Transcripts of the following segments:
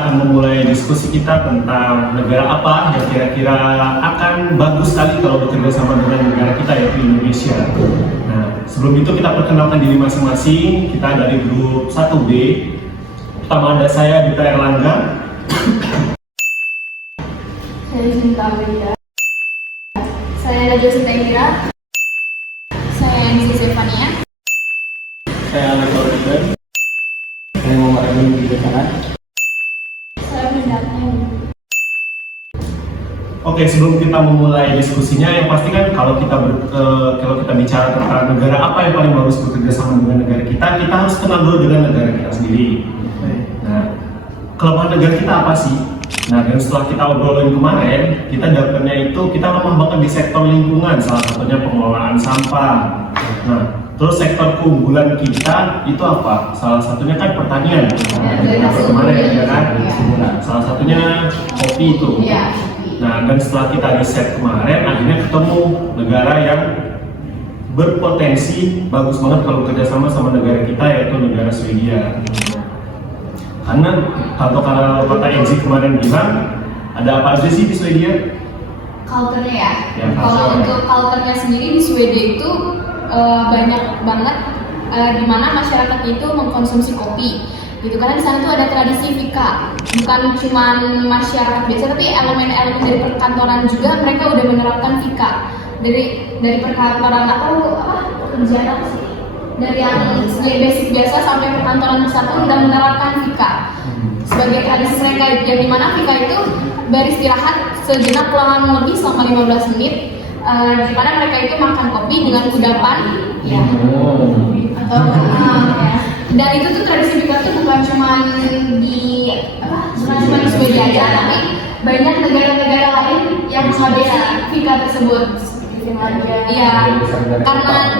akan memulai diskusi kita tentang negara apa yang kira-kira akan bagus sekali kalau bekerja sama dengan negara kita, yaitu Indonesia. Nah, sebelum itu kita perkenalkan diri masing-masing. Kita dari grup 1B. Pertama ada saya, Dita Erlangga. Saya Cinta Wida. Saya Najwa Sintayira. Saya Nisi Stefania. Saya Alex Organ. Saya Muhammad Amin di sana. Saya Mendatang. Oke, sebelum kita memulai diskusinya, yang pasti kan kalau kita bicara tentang negara apa yang paling bagus bekerja sama dengan negara kita harus kenal dulu dengan negara kita sendiri. Nah, kelemahan negara kita apa sih? Nah, dan setelah kita obrolin kemarin, kita dapatnya itu kita lemah banget di sektor lingkungan, salah satunya pengelolaan sampah. Nah, terus sektor keunggulan kita itu apa? Salah satunya kan pertanian. Kemarin ya kan? Salah satunya kopi itu. Nah, dan setelah kita riset kemarin, akhirnya ketemu negara yang berpotensi bagus banget kalau kerjasama sama negara kita, yaitu negara Swedia. Karena kalau kata Enzi kemarin bilang, ada apa aja sih di Swedia? Culture-nya ya. culture. Kalau untuk culture-nya sendiri di Swedia itu banyak banget di mana masyarakat itu mengkonsumsi kopi. Gitu, karena di sana tuh ada tradisi fika, bukan cuma masyarakat biasa, tapi elemen-elemen dari perkantoran juga mereka udah menerapkan fika. Dari perkantoran atau pekerjaan apa sih? Dari yang basic biasa sampai perkantoran besar pun udah menerapkan fika sebagai tradisi mereka, yang dimana fika itu beristirahat sejenak kurang lebih selama 15 menit, di mana mereka itu makan kopi dengan kudapan, ya. Atau dan itu tuh tradisi fika tuh bukan cuma di Swedia aja, tapi banyak negara-negara lain yang menghabiskan fika tersebut. Iya,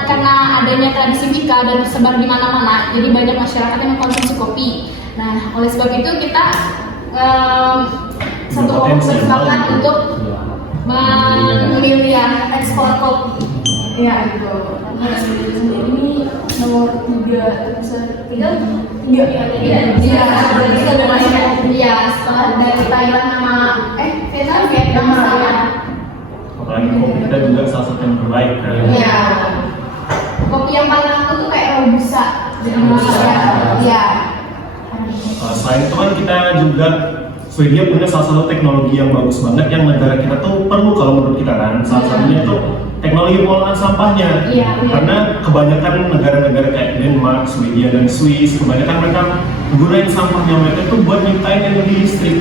karena adanya tradisi fika dan tersebar di mana-mana, jadi banyak masyarakat yang mengkonsumsi kopi. Nah, oleh sebab itu kita satu bersepakat untuk memilih ekspor kopi. Iya, gitu. Nah, ini nomor 3 terbesar, iya, setelah dari Thailand sama Vietnam sama. Apalagi kopi kita juga salah satu yang terbaik kan? Iya. Kopi yang paling aku tuh kayak Robusta di Indonesia. Iya. Selain itu kan kita juga Swedia punya salah satu teknologi yang bagus banget yang negara kita tuh perlu kalau menurut kita kan. Salah satunya itu teknologi pengolahan sampahnya. Karena kebanyakan negara-negara kayak Denmark, Swedia, dan Swiss, kebanyakan mereka gunain sampahnya mereka itu buat nyiptain energi listrik.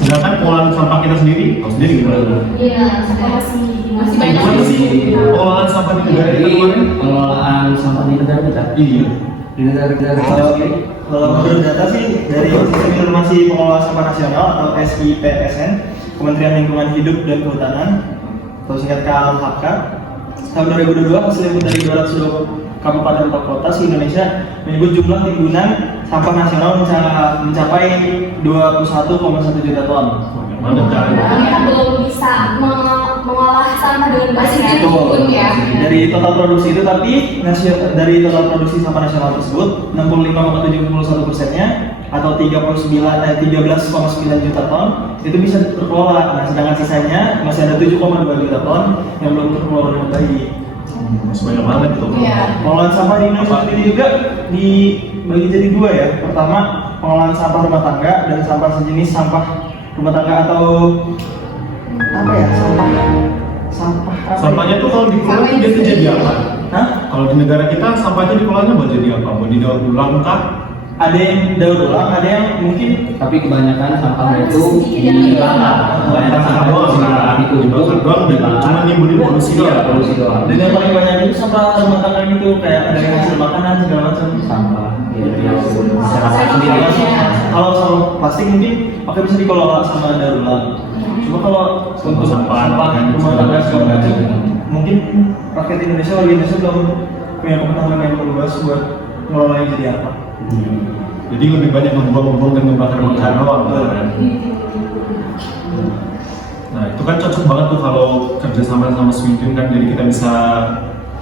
Sedangkan pengolahan sampah kita sendiri, tahu sendiri gimana? Iya, masih banyak. Gimana sih pengolahan sampah di negara kita kemarin? Pengelolaan sampah di negara kita. Iya. Di negara kita sendiri. Kalau menurut data sih dari Sistem Informasi Pengelolaan Sampah Nasional atau SIPSN, Kementerian Lingkungan Hidup dan Kehutanan, atau singkat KLHK, tahun 2022 hasil input dari 220 kabupaten atau kota di Indonesia menyebut jumlah timbunan sampah nasional mencapai 21,1 juta ton. Mana kan? Kita belum bisa mengolah sampah dengan baik pun ya. Dari total produksi itu, tapi dari total produksi sampah nasional tersebut 65,71%-nya atau 13,9 juta ton itu bisa terkelola. Nah, sedangkan sisanya masih ada 7,2 juta ton yang belum terkelola dengan baik. Masih banyak banget tuh. Pengelolaan sampah di Indonesia sendiri juga dibagi jadi dua ya. Pertama, pengelolaan sampah rumah tangga dan sampah sejenis sampah rumah tangga atau apa ya, Sampahnya tuh kalau dikelola tuh dia tuh jadi apa? Hah? Kalau di negara kita sampahnya dikelolanya buat jadi apa? Buat didaur ulang kah? Ada yang daur ulang, ada yang mungkin Tapi kebanyakan sampahnya itu Kebanyakan sampah doang, dibakar doang dan cuma nimbulin polusi doang. polusi doang. dan yang paling banyak itu sampah rumah tangga gitu, kayak ada yang hasil makanan segala macam. Sampah masyarakat sendiri. Kalau sampah plastik mungkin bisa dikelola sama daur ulang. Cuma kalau untuk Sampah sampah rumah tangga segala macam, mungkin rakyat Indonesia, warga Indonesia belum punya pengetahuan yang luas buat ngelolanya jadi apa. Jadi lebih banyak membuang-buang dan membakar-bakar doang kan? Nah itu kan cocok banget tuh kalau kerjasama sama Sweden kan, jadi kita bisa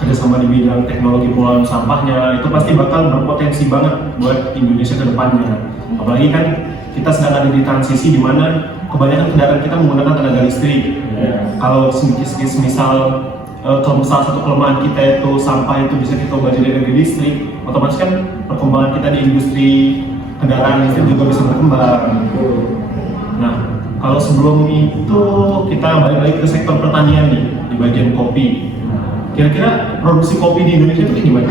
kerjasama di bidang teknologi pengolahan sampahnya, itu pasti bakal berpotensi banget buat Indonesia ke depannya. Apalagi kan kita sedang ada di transisi di mana kebanyakan kendaraan kita menggunakan tenaga listrik. Kalau misal salah satu kelemahan kita itu sampah itu bisa kita ubah jadi energi listrik, otomatis kan perkembangan kita di industri kendaraan listrik juga bisa berkembang. Nah, kalau sebelum itu kita balik lagi ke sektor pertanian nih, di bagian kopi. Kira-kira produksi kopi di Indonesia itu kayak gimana?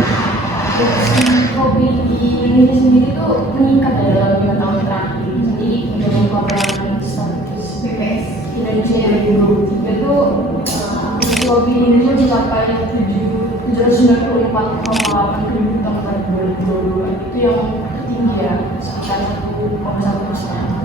Kopi di Indonesia sendiri tuh meningkat dalam 5 tahun terakhir. Jadi dengan koperasi status BPS Indonesia yang 2023 tuh kopi di Indonesia mencapai 794,8 triliun tahun 2022. Itu yang tertinggi ya, sekitar 1,1%.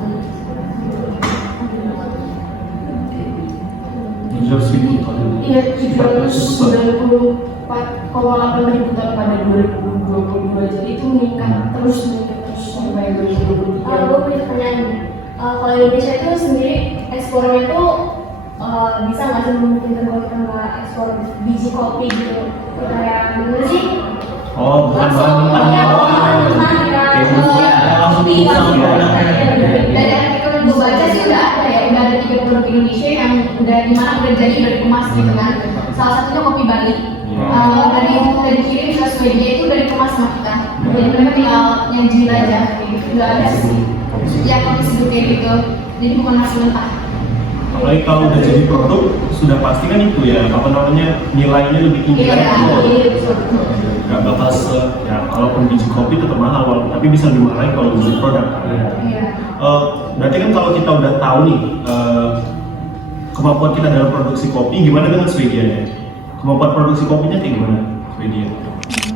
Iya, 794,8 ribu ton pada 2022. Jadi itu meningkat terus sampai 2023. Gue punya pertanyaan. Kalau Indonesia itu sendiri ekspornya itu bisa nggak sih memungkinkan kalau kita nggak ekspor biji kopi gitu? Kayak gimana sih? Oh, bukan Dari artikel yang gue baca sih udah ada ya, udah ada 3 produk Indonesia yang udah dimana udah jadi udah dikemas gitu kan. Salah satunya kopi Bali. Dari kirim ke Swedia itu udah dikemas sama kita. Jadi mereka tinggal nyajiin aja kayak gitu. Udah ada sih. Ya kopi seduh kayak gitu. Jadi bukan nasi mentah. Apalagi kalau udah jadi produk, sudah pasti kan itu ya, apa namanya, nilainya lebih tinggi kan? Gak bakal ya kalaupun biji kopi tetap mahal, tapi bisa lebih mahal kalau jadi produk. Berarti kan kalau kita udah tahu nih kemampuan kita dalam produksi kopi, gimana dengan Swedia ya? Kemampuan produksi kopinya kayak gimana Swedia?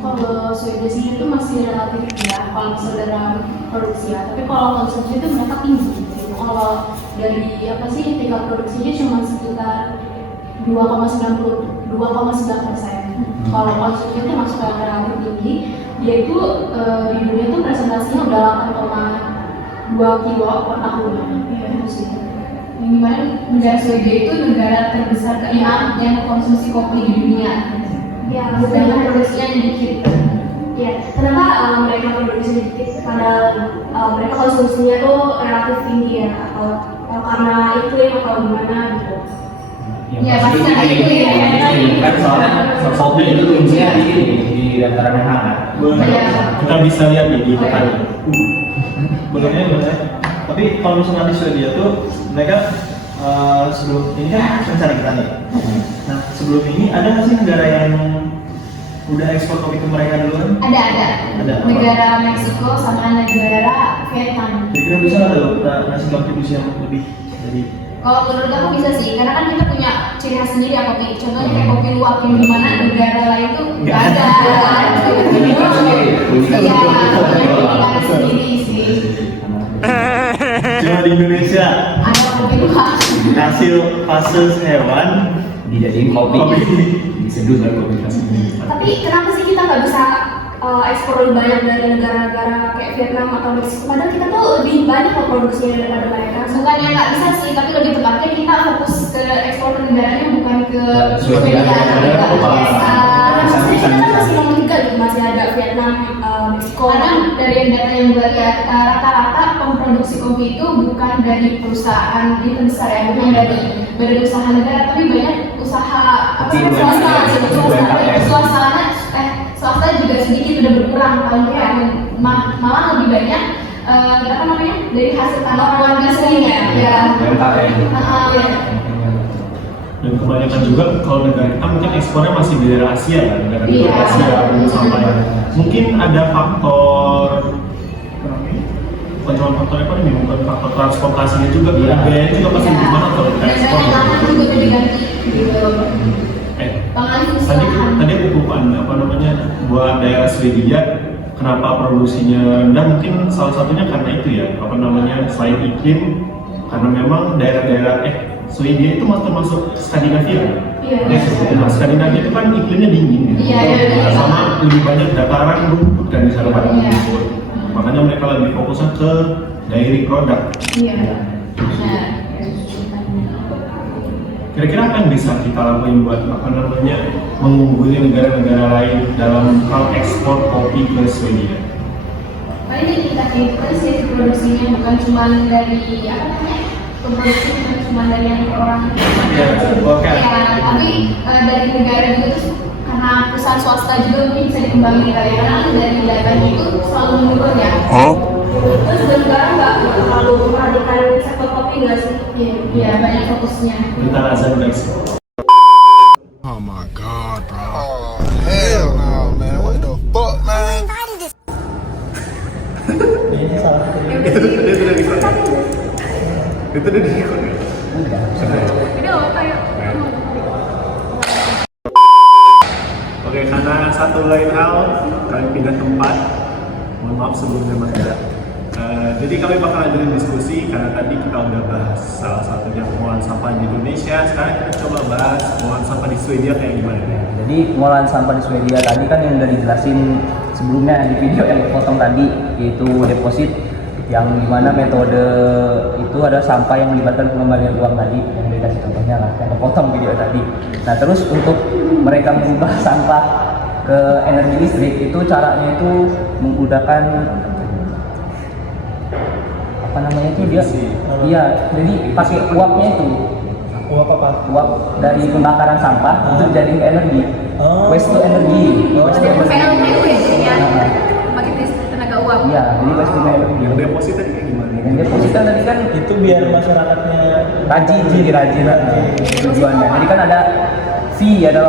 Kalau Swedia sih itu masih relatif ya, kalau misalnya dalam produksi ya. Tapi kalau konsumsi itu mereka tinggi. Kalau dari apa sih tingkat produksinya cuma sekitar 2,9%. Kalau konsumsi itu masuk ke relatif tinggi, dia itu di dunia itu presentasinya udah 8,2 kilo per tahun. Itu sih. Yang dimana negara Swedia itu negara terbesar ke-6 yang mengkonsumsi kopi di dunia. Ya, Bukan produksinya dikit. Ya, kenapa mereka produksi sedikit? Padahal mereka konsumsinya tuh relatif tinggi ya, atau karena iklim atau gimana gitu. Ya pasti karena itu ya. Kan soalnya kopi itu kuncinya di dataran yang hangat. Kita bisa lihat nih di petani. Benernya. Tapi kalau misalnya di Swedia tuh mereka sebelum ini kan rencana kita nih. Nah sebelum ini ada nggak sih negara yang udah ekspor kopi ke mereka duluan? Ada. Negara Meksiko sama negara Vietnam. Kira-kira bisa nggak loh kita ngasih kontribusi yang lebih jadi? Kalau menurut aku bisa sih, karena kan kita punya ciri khas sendiri ya kopi. Contohnya kayak kopi luwak yang dimana negara lain tuh nggak ada. Iya, sendiri sih. Cuma di Indonesia Ada kopi luwak. hasil hewan Dijadiin kopi, diseduh dari kopi kasih. Tapi kenapa sih kita nggak bisa ekspor lebih banyak dari negara-negara kayak Vietnam atau Meksiko? Padahal kita tuh lebih banyak loh produksinya daripada mereka. Bukannya nggak bisa sih, tapi lebih tepatnya kita fokus ke ekspor ke negaranya bukan ke Swedia. Maksudnya kita kan masih memungkinkan gitu, masih ada Vietnam, Meksiko. Karena dari data yang gue lihat rata-rata pemproduksi kopi itu bukan dari perusahaan itu besar ya, bukan dari badan usaha negara, tapi banyak usaha swasta juga sedikit udah berkurang paling ya, malah lebih banyak apa namanya dari hasil tanaman warga sendiri ya. Dan kebanyakan juga kalau negara kita mungkin ekspornya masih di daerah Asia kan, negara Asia sampai mungkin ada faktor bukan cuma faktor ekonomi, mungkin faktor transportasinya juga, biayanya juga pasti lebih mahal kalau kita ekspor. Dan lahan juga udah diganti gitu. Tadi aku bukan apa namanya buat daerah Swedia, kenapa produksinya rendah? Mungkin salah satunya karena itu ya, apa namanya selain iklim, karena memang daerah-daerah Swedia itu termasuk Skandinavia. Nah, Skandinavia itu kan iklimnya dingin gitu. Sama lebih banyak dataran rumput kan di sana pada rumput. Makanya mereka lebih fokusnya ke dairy product. Kira-kira apa yang bisa kita lakuin buat apa namanya mengungguli negara-negara lain dalam hal ekspor kopi ke Swedia? paling yang tingkatnya itu kan sih produksinya bukan cuma dari apa namanya produksi bukan cuma dari yang orang Iya, oke. ya tapi dari negara juga tuh karena perusahaan swasta juga mungkin bisa dikembangin kali ya, karena dari datanya itu selalu menurun ya. Terus negara nggak terlalu merhatikan sektor kopi nggak sih? Iya banyak fokusnya. Bentar azan guys. Oh my god, bro. Oh, hell no, man. What the fuck, man? Ini salah satu. Itu udah di-record. Itu udah di-record. Udah apa ya? Oke, karena satu lain hal kalian pindah tempat. Mohon maaf sebelumnya Mas Ida. Jadi kami bakal lanjutin diskusi karena tadi kita udah bahas salah satunya pengolahan sampah di Indonesia. Sekarang kita coba bahas pengolahan sampah di Swedia kayak gimana nih? Jadi pengolahan sampah di Swedia tadi kan yang udah dijelasin sebelumnya di video yang potong tadi, yaitu deposit, yang dimana metode itu ada sampah yang melibatkan pengembalian uang tadi yang dikasih contohnya lah yang kepotong video tadi. Nah terus untuk mereka mengubah sampah ke energi listrik itu caranya itu menggunakan apa namanya itu dia iya jadi pakai uapnya itu Uap apa? uap dari pembakaran sampah itu jadi energi. Oh. Waste to energy. Waste to energy. PLTU ya jadinya Nah, pakai tenaga uap. iya, jadi waste to energy. Yang deposit tadi kayak gimana? Yang deposit kan tadi kan Itu biar masyarakatnya rajin tujuannya. Jadi kan ada fee, ada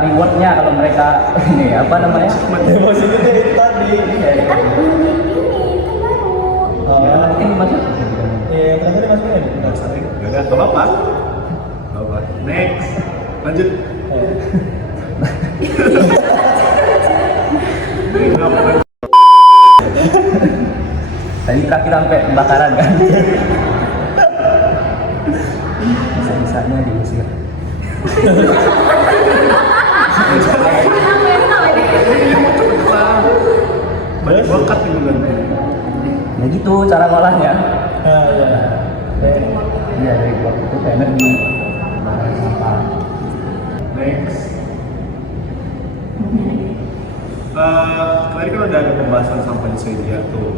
rewardnya kalau mereka ini apa namanya? deposit itu tadi. Kan ini kan baru. Oh, Ya, nanti kan dimasuk. iya, terakhir dimasukin. Nggak sering. Yaudah, nggak apa-apa. Nggak apa. Next. Lanjut. Tadi terakhir sampai pembakaran kan. Bisa-bisanya diusir. Banyak bakat nih bulan. Ya gitu cara ngolahnya. Ah, iya. Iya dari uap itu ke energi. Pembakaran sampah. Next. Kemarin kan udah ada pembahasan sampah di Swedia tuh.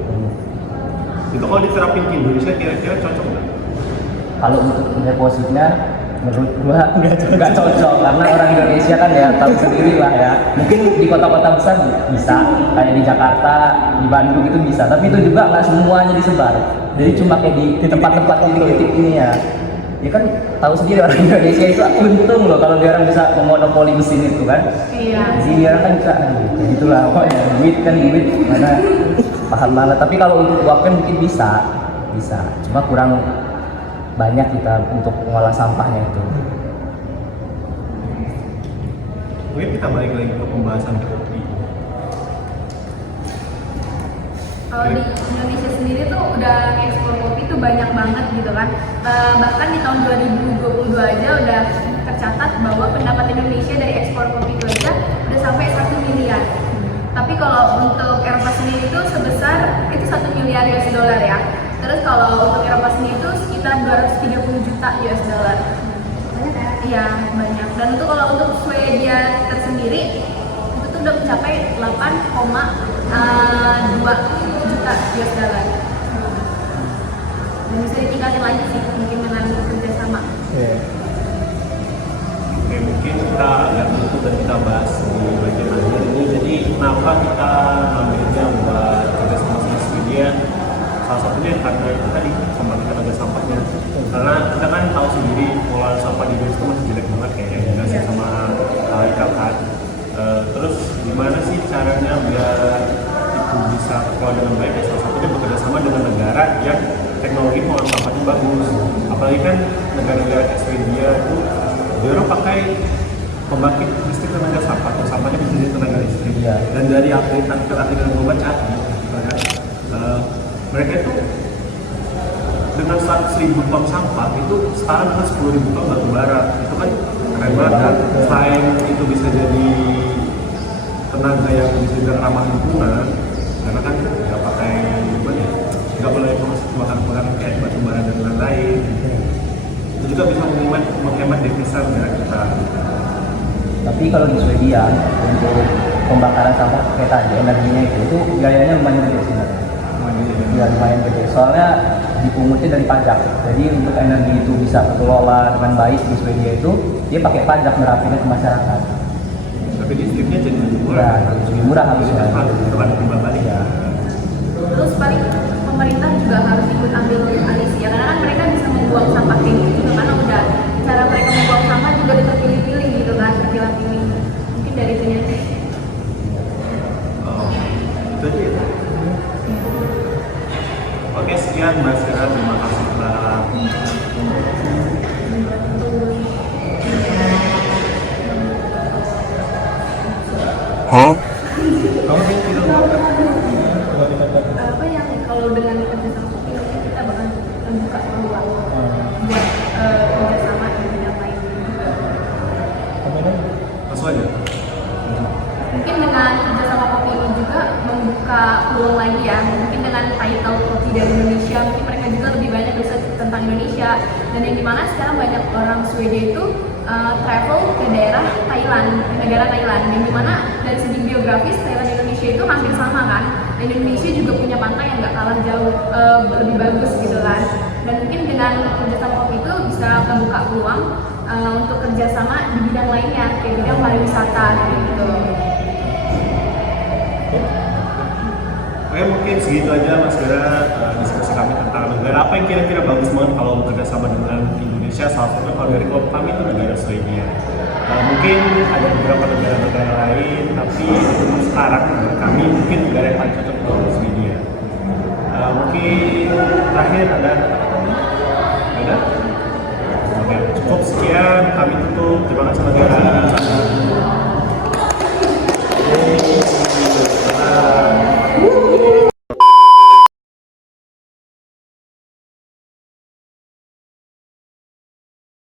Itu kalau diterapin ke Indonesia kira-kira cocok nggak? Kalau untuk depositnya menurut gua nggak cocok karena orang Indonesia kan ya tahu sendiri lah ya. Mungkin di kota-kota besar bisa kayak di Jakarta, di Bandung itu bisa, tapi itu juga nggak semuanya disebar. Jadi cuma kayak di tempat-tempat titik-titik ini ya. Ya kan tahu sendiri orang Indonesia itu untung loh kalau dia orang bisa memonopoli mesin itu kan. Iya. Jadi dia orang kan bisa, ya itulah pokoknya duit kan duit mana paham banget. Tapi kalau untuk uap kan mungkin bisa, cuma kurang banyak kita untuk mengolah sampahnya itu. Mungkin kita balik lagi ke pembahasan kopi. Kalau di Indonesia sendiri tuh udah ekspor kopi tuh banyak banget gitu kan. Bahkan di tahun 2022 aja udah tercatat bahwa pendapatan Indonesia dari ekspor kopi itu aja udah sampai 1 miliar. Tapi kalau untuk Eropa sendiri itu sebesar itu 1 miliar US dollar ya. Terus kalau untuk Eropa sendiri itu sekitar 230 juta US dollar. Banyak ya? Iya, banyak. Dan itu kalau untuk Swedia tersendiri itu tuh udah mencapai 8,2 juta US dollar. Dan bisa ditingkatin lagi sih mungkin dengan kerjasama. Iya. Oke, mungkin kita agak tutup dan kita bahas di bagian akhir ini. Jadi kenapa kita ngambilnya buat kerjasama sama Swedia? Salah satunya karena itu tadi kembalikan harga sampahnya. Karena kita kan tahu sendiri pengolahan sampah di Indonesia itu masih jelek banget kayaknya dikasih sama Haikal kan. Terus gimana sih caranya biar itu bisa terkelola dengan baik? Salah satunya bekerja sama dengan negara yang teknologi pengolahan sampahnya bagus. Apalagi kan negara-negara kayak Swedia itu dia orang pakai pembangkit listrik tenaga sampah atau sampahnya bisa jadi tenaga listrik. Iya. Dan dari artikel yang gue baca gitu kan, mereka itu dengan 100.000 ton sampah itu setara dengan 10.000 ton batu bara. Itu kan keren banget kan. Selain itu bisa jadi tenaga yang bisa dibilang ramah lingkungan, karena kan nggak pakai gimana ya, nggak boleh bakar-bakar kayak batu bara dan lain-lain. Itu juga bisa menghemat devisa negara kita. Tapi kalau di Swedia untuk pembakaran sampah kayak tadi energinya itu biayanya lumayan gede sebenarnya. Ya lumayan gede. Soalnya dipungutnya dari pajak. Jadi untuk energi itu bisa terkelola dengan baik di Swedia itu, dia pakai pajak merapikan ke masyarakat. Tapi listriknya jadi lebih murah. Ya, lebih murah harusnya. Itu ada timbal balik ya. Terus paling pemerintah juga harus ikut ambil alih sih ya, karena kan mereka bisa membuang sampah kayak gitu karena udah cara mereka membuang sampah juga udah terpilih-pilih gitu kan, terpilah-pilih. Mungkin dari itunya sih. Oh, itu dia. Oke, sekian Mbak Sera, terima kasih telah kamu sih film Apa yang kalau dengan kerjasama kopi mungkin kita bakal membuka peluang buat kerjasama di bidang lain. langsung aja. Mungkin dengan kerjasama kopi ini juga membuka peluang lagi ya. Mungkin dengan title kopi dari Indonesia, mungkin mereka juga lebih banyak riset tentang Indonesia. Dan yang dimana sekarang banyak orang Swedia itu travel ke daerah Thailand, ke negara Thailand. Yang dimana dari segi geografis Thailand dan Indonesia itu hampir sama kan. Dan Indonesia juga punya pantai yang nggak kalah jauh, lebih bagus gitu kan. Dan mungkin dengan kerjasama kopi itu bisa membuka peluang untuk kerjasama di bidang lainnya, kayak bidang pariwisata gitu. Oke, mungkin segitu aja Mas Gara diskusi kami tentang negara apa yang kira-kira bagus banget kalau bekerja sama dengan Indonesia. Salah satunya kalau dari kelompok kami itu negara Swedia. Mungkin ada beberapa negara-negara lain, tapi untuk sekarang negara kami mungkin negara yang paling cocok untuk Swedia. Mungkin terakhir ada? Oke, cukup sekian. Kami tutup. Terima kasih negara.